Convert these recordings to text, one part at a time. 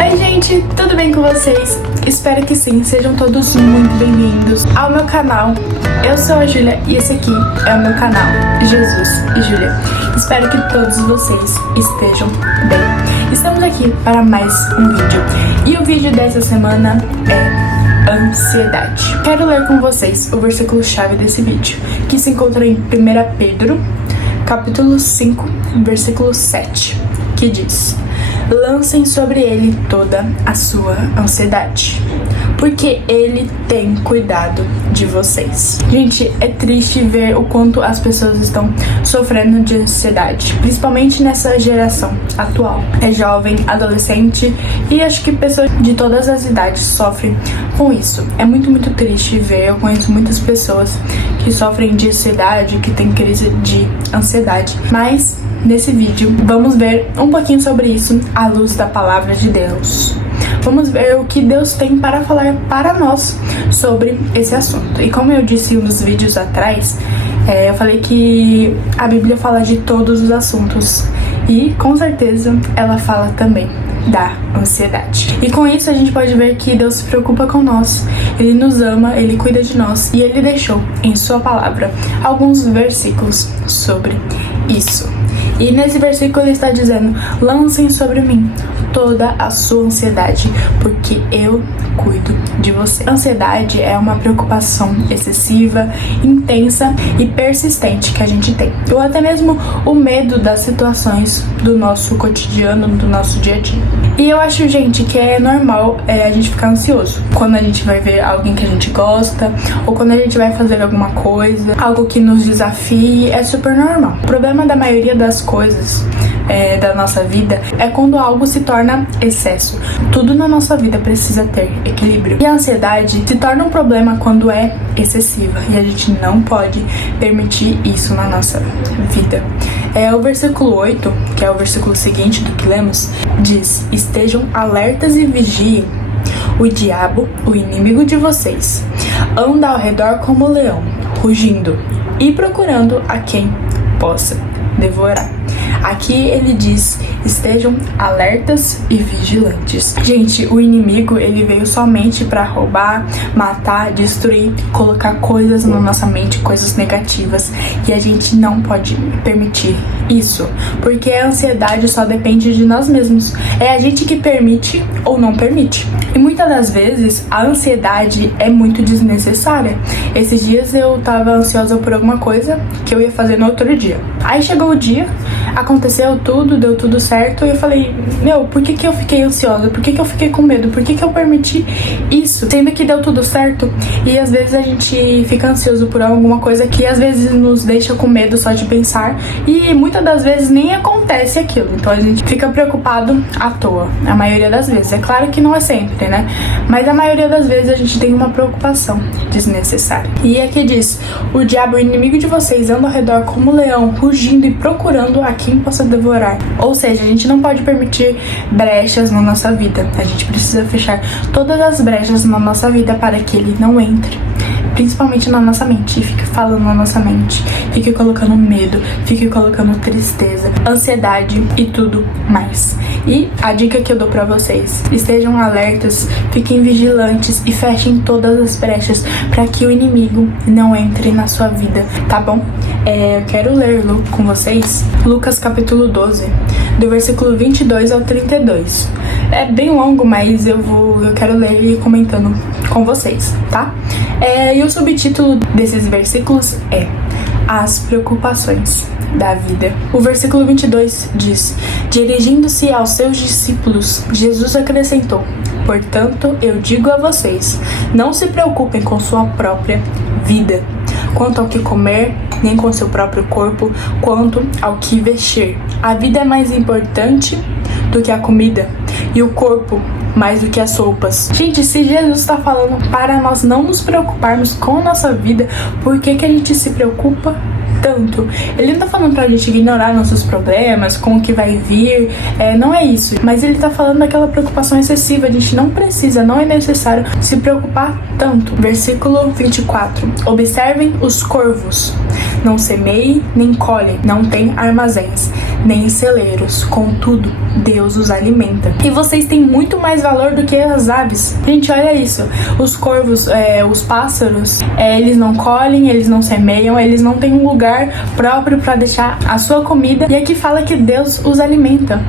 Oi gente, tudo bem com vocês? Espero que sim, sejam todos muito bem-vindos ao meu canal. Eu sou a Júlia e esse aqui é o meu canal, Jesus e Júlia. Espero que todos vocês estejam bem. Estamos aqui para mais um vídeo e o vídeo dessa semana é ansiedade. Quero ler com vocês o versículo-chave desse vídeo, que se encontra em 1 Pedro, capítulo 5, versículo 7, que diz: lancem sobre ele toda a sua ansiedade, porque ele tem cuidado de vocês. Gente, é triste ver o quanto as pessoas estão sofrendo de ansiedade, principalmente nessa geração atual. É jovem, adolescente e acho que pessoas de todas as idades sofrem com isso. É muito triste ver, eu conheço muitas pessoas que sofrem de ansiedade, que têm crise de ansiedade, mas nesse vídeo vamos ver um pouquinho sobre isso à luz da palavra de Deus. Vamos ver o que Deus tem para falar para nós sobre esse assunto. E como eu disse em um dos vídeos atrás, eu falei que a Bíblia fala de todos os assuntos e com certeza ela fala também da ansiedade. E com isso a gente pode ver que Deus se preocupa com nós, Ele nos ama, Ele cuida de nós e Ele deixou em sua palavra alguns versículos sobre isso. E nesse versículo ele está dizendo: lancem sobre mim toda a sua ansiedade, porque eu cuido de você. A ansiedade é uma preocupação excessiva, intensa e persistente que a gente tem, ou até mesmo o medo das situações do nosso cotidiano, do nosso dia a dia. E eu acho, gente, que é normal a gente ficar ansioso quando a gente vai ver alguém que a gente gosta, ou quando a gente vai fazer alguma coisa, algo que nos desafie. É super normal. O problema da maioria das coisas da nossa vida é quando algo se torna excesso. Tudo na nossa vida precisa ter equilíbrio. E a ansiedade se torna um problema quando é excessiva, e a gente não pode permitir isso na nossa vida. O versículo 8, que é o versículo seguinte do que lemos, diz: estejam alertas e vigiem. O diabo, o inimigo de vocês, anda ao redor como um leão, rugindo e procurando a quem possa devorar. Aqui ele diz: estejam alertas e vigilantes. Gente, o inimigo, ele veio somente para roubar, matar, destruir, colocar coisas na nossa mente, coisas negativas, e a gente não pode permitir isso, porque a ansiedade só depende de nós mesmos. É a gente que permite ou não permite. E muitas das vezes a ansiedade é muito desnecessária. Esses dias eu tava ansiosa por alguma coisa que eu ia fazer no outro dia. Aí chegou o dia, aconteceu tudo, deu tudo certo, e eu falei: meu, por que eu fiquei ansiosa? Por que eu fiquei com medo? Por que eu permiti isso? Sendo que deu tudo certo. E às vezes a gente fica ansioso por alguma coisa que às vezes nos deixa com medo só de pensar, e muitas das vezes nem acontece aquilo. Então a gente fica preocupado à toa, a maioria das vezes. É claro que não é sempre, né? Mas a maioria das vezes a gente tem uma preocupação desnecessária. E aqui diz: o diabo, o inimigo de vocês, anda ao redor como um leão, rugindo e procurando a quem possa devorar. Ou seja, a gente não pode permitir brechas na nossa vida. A gente precisa fechar todas as brechas na nossa vida para que ele não entre, principalmente na nossa mente, e fique falando na nossa mente, fique colocando medo, fique colocando tristeza, ansiedade e tudo mais. E a dica que eu dou pra vocês: estejam alertas, fiquem vigilantes e fechem todas as brechas para que o inimigo não entre na sua vida, tá bom? Eu quero ler com vocês Lucas capítulo 12, do versículo 22 ao 32. É bem longo, mas eu quero ler e comentando com vocês, tá? E o subtítulo desses versículos é As Preocupações da Vida. O versículo 22 diz: dirigindo-se aos seus discípulos, Jesus acrescentou: portanto, eu digo a vocês, não se preocupem com sua própria vida, quanto ao que comer, nem com seu próprio corpo, quanto ao que vestir. A vida é mais importante do que a comida, e o corpo mais do que as roupas. Gente, se Jesus está falando para nós não nos preocuparmos com a nossa vida, por que a gente se preocupa tanto? Ele não tá falando pra gente ignorar nossos problemas, com o que vai vir, não é isso. Mas ele tá falando daquela preocupação excessiva. A gente não precisa, não é necessário se preocupar tanto. Versículo 24. Observem os corvos. não semeiem nem colhem, não têm armazéns, nem celeiros. Contudo, Deus os alimenta. E vocês têm muito mais valor do que as aves. Gente, olha isso. Os corvos, os pássaros, eles não colhem, eles não semeiam, eles não têm um lugar próprio para deixar a sua comida. E aqui fala que Deus os alimenta.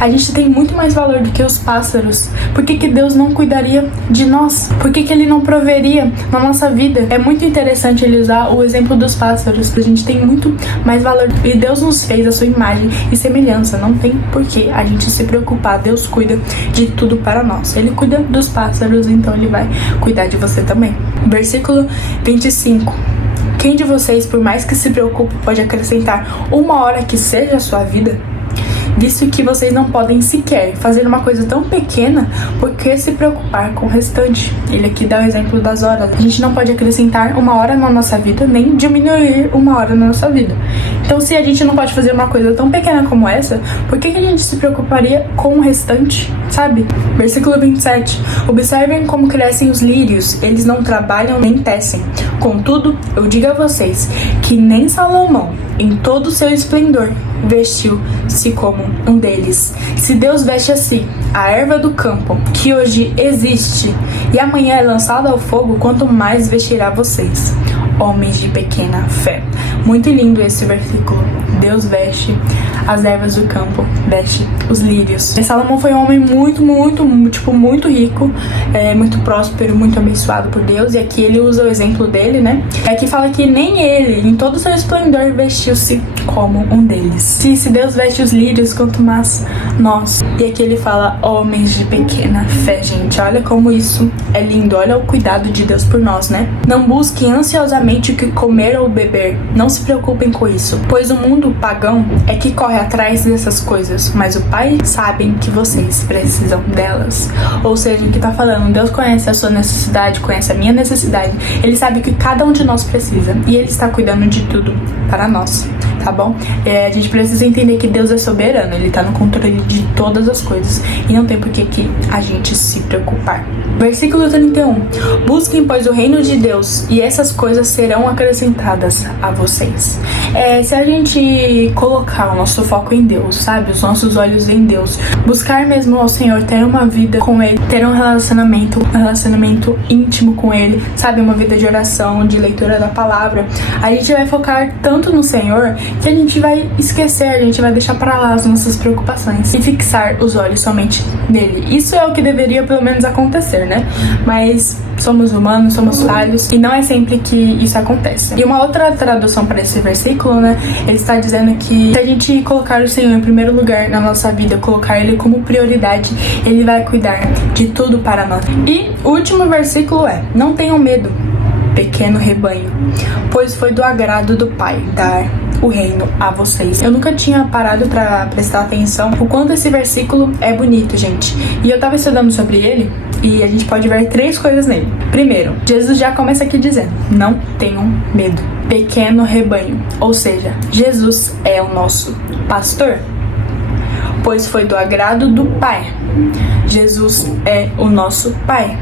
A gente tem muito mais valor do que os pássaros. Por que Deus não cuidaria de nós? Por que Ele não proveria na nossa vida? É muito interessante ele usar o exemplo dos pássaros. A gente tem muito mais valor. E Deus nos fez a sua imagem e semelhança. Não tem por que a gente se preocupar. Deus cuida de tudo para nós. Ele cuida dos pássaros, então Ele vai cuidar de você também. Versículo 25. Quem de vocês, por mais que se preocupe, pode acrescentar uma hora que seja a sua vida? Visto que vocês não podem sequer fazer uma coisa tão pequena, por que se preocupar com o restante? Ele aqui dá o exemplo das horas. A gente não pode acrescentar uma hora na nossa vida, nem diminuir uma hora na nossa vida. Então, se a gente não pode fazer uma coisa tão pequena como essa, por que a gente se preocuparia com o restante, sabe? Versículo 27. Observem como crescem os lírios, eles não trabalham nem tecem. Contudo, eu digo a vocês que nem Salomão, em todo o seu esplendor, vestiu-se como um deles. Se Deus veste assim a erva do campo, que hoje existe e amanhã é lançada ao fogo, quanto mais vestirá vocês, homens de pequena fé. Muito lindo esse versículo. Deus veste as ervas do campo, veste os lírios. E Salomão foi um homem muito rico, muito próspero, muito abençoado por Deus. E aqui ele usa o exemplo dele, né? E aqui fala que nem ele, em todo o seu esplendor, vestiu-se como um deles. Se Deus veste os lírios, quanto mais nós. E aqui ele fala homens de pequena fé, gente. Olha como isso é lindo. Olha o cuidado de Deus por nós, né? Não busquem ansiosamente o que comer ou beber. Não se preocupem com isso, pois o mundo pagão é que corre atrás dessas coisas, mas o Pai sabe que vocês precisam delas. Ou seja, o que tá falando, Deus conhece a sua necessidade, conhece a minha necessidade. Ele sabe que cada um de nós precisa e Ele está cuidando de tudo para nós, tá bom? A gente precisa entender que Deus é soberano, Ele tá no controle de todas as coisas e não tem por que a gente se preocupar. Versículo 31. Busquem, pois, o reino de Deus e essas coisas serão acrescentadas a vocês. Se a gente colocar o nosso foco em Deus, sabe? Os nossos olhos em Deus, buscar mesmo ao Senhor, ter uma vida com Ele, ter um relacionamento íntimo com Ele, sabe? Uma vida de oração, de leitura da palavra, a gente vai focar tanto no Senhor que a gente vai esquecer, a gente vai deixar pra lá as nossas preocupações e fixar os olhos somente nele. Isso é o que deveria pelo menos acontecer, né? Mas somos humanos, somos falhos e não é sempre que isso acontece. E uma outra tradução para esse versículo, né? Ele está dizendo que se a gente colocar o Senhor em primeiro lugar na nossa vida, colocar Ele como prioridade, Ele vai cuidar de tudo para nós. E o último versículo é: não tenham medo, pequeno rebanho, pois foi do agrado do Pai dar o reino a vocês. Eu nunca tinha parado pra prestar atenção o quanto esse versículo é bonito, gente. E eu tava estudando sobre ele e a gente pode ver 3 coisas nele. Primeiro, Jesus já começa aqui dizendo: não tenham medo, pequeno rebanho. Ou seja, Jesus é o nosso pastor, pois foi do agrado do Pai. Jesus é o nosso Pai.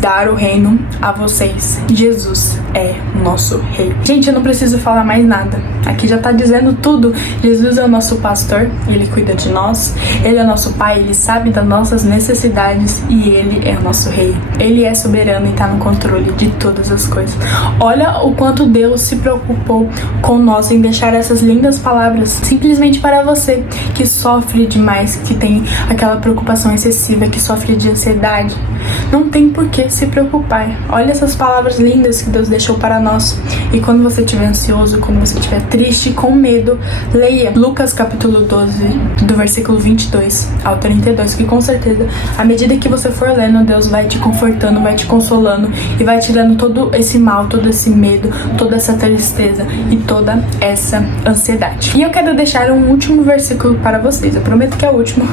Dar o reino a vocês. Jesus é o nosso rei. Gente, eu não preciso falar mais nada. Aqui já tá dizendo tudo. Jesus é o nosso pastor, Ele cuida de nós. Ele é o nosso Pai, Ele sabe das nossas necessidades e Ele é o nosso rei. Ele é soberano e tá no controle de todas as coisas. Olha o quanto Deus se preocupou com nós em deixar essas lindas palavras simplesmente para você que sofre demais, que tem aquela preocupação excessiva, que sofre de ansiedade. Não tem por que se preocupar. Olha essas palavras lindas que Deus deixou para nós. E quando você estiver ansioso, quando você estiver triste, com medo, leia Lucas capítulo 12, do versículo 22 ao 32, que com certeza, à medida que você for lendo, Deus vai te confortando, vai te consolando e vai tirando todo esse mal, todo esse medo, toda essa tristeza e toda essa ansiedade. E eu quero deixar um último versículo para vocês. Eu prometo que é o último,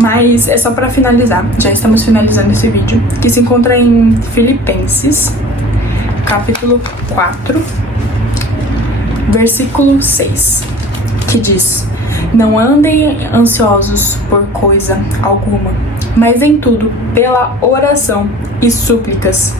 mas é só para finalizar. Já estamos finalizando esse vídeo, que se encontra em Filipenses capítulo 4, versículo 6, que diz: não andem ansiosos por coisa alguma, mas em tudo, pela oração e súplicas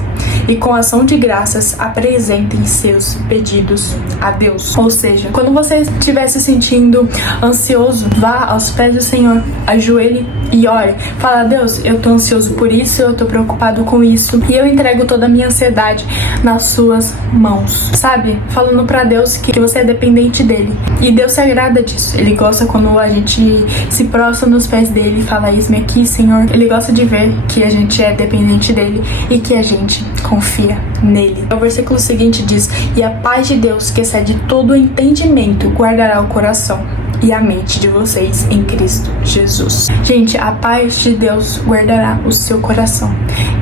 e com ação de graças apresentem seus pedidos a Deus. Ou seja, quando você estiver se sentindo ansioso, vá aos pés do Senhor, ajoelhe e ore. Fala: Deus, eu tô ansioso por isso, eu tô preocupado com isso, e eu entrego toda a minha ansiedade nas suas mãos, sabe? Falando pra Deus que você é dependente dele, e Deus se agrada disso. Ele gosta quando a gente se prostra nos pés dele e fala: eis-me aqui, Senhor. Ele gosta de ver que a gente é dependente dele e que a gente confia nele. O versículo seguinte diz: e a paz de Deus, que excede todo o entendimento, guardará o coração e a mente de vocês em Cristo Jesus. Gente, a paz de Deus guardará o seu coração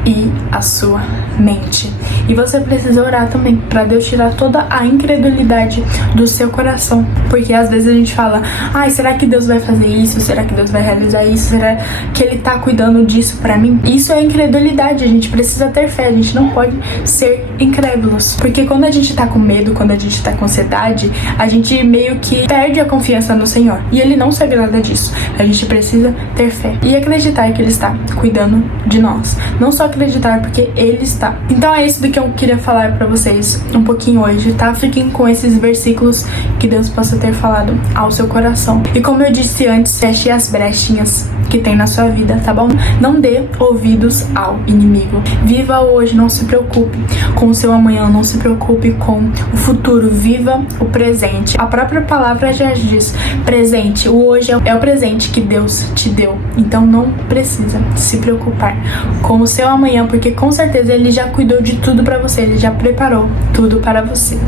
e a sua mente. E você precisa orar também para Deus tirar toda a incredulidade do seu coração, porque às vezes a gente fala: ai, será que Deus vai fazer isso? Será que Deus vai realizar isso? Será que Ele tá cuidando disso pra mim? Isso é incredulidade. A gente precisa ter fé, a gente não pode ser incrédulos, porque quando a gente tá com medo, quando a gente tá com ansiedade, a gente meio que perde a confiança no Senhor, e Ele não se agrada disso. A gente precisa ter fé e acreditar que Ele está cuidando de nós. Não só acreditar, porque Ele está. Então é isso do que eu queria falar pra vocês um pouquinho hoje, tá? Fiquem com esses versículos, que Deus possa ter falado ao seu coração. E como eu disse antes, feche as brechinhas que tem na sua vida, tá bom? Não dê ouvidos ao inimigo. Viva hoje, não se preocupe com o seu amanhã, não se preocupe com o futuro, viva o presente. A própria palavra já diz: presente, o hoje é o presente que Deus te deu. Então não precisa se preocupar com o seu amanhã, porque com certeza Ele já cuidou de tudo pra você, Ele já preparou tudo para você,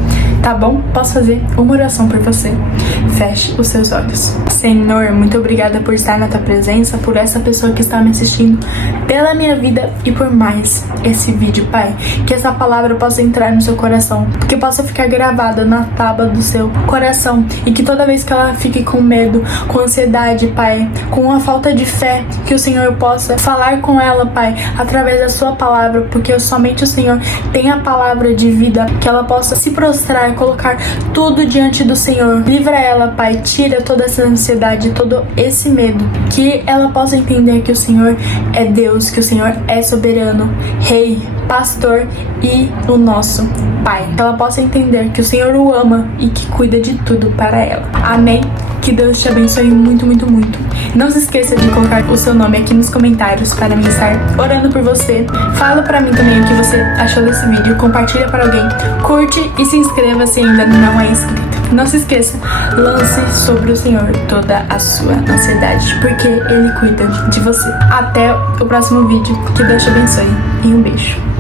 tá bom? Posso fazer uma oração por você? Feche os seus olhos. Senhor, muito obrigada por estar na tua presença, por essa pessoa que está me assistindo, pela minha vida e por mais esse vídeo, Pai. Que essa palavra possa entrar no seu coração, que possa ficar gravada na tábua do seu coração, e que toda vez que ela fique com medo, com ansiedade, Pai, com a falta de fé, que o Senhor possa falar com ela, Pai, através da sua palavra, porque somente o Senhor tem a palavra de vida, que ela possa se prostrar, colocar tudo diante do Senhor. Livra ela, Pai, tira toda essa ansiedade, todo esse medo, que ela possa entender que o Senhor é Deus, que o Senhor é soberano, Rei, Pastor e o nosso Pai. Que ela possa entender que o Senhor o ama e que cuida de tudo para ela. Amém? Que Deus te abençoe muito, muito, muito. Não se esqueça de colocar o seu nome aqui nos comentários para mim estar orando por você. Fala pra mim também o que você achou desse vídeo. Compartilha para alguém. Curte e se inscreva se ainda não é inscrito. Não se esqueça, lance sobre o Senhor toda a sua ansiedade, porque Ele cuida de você. Até o próximo vídeo. Que Deus te abençoe e um beijo.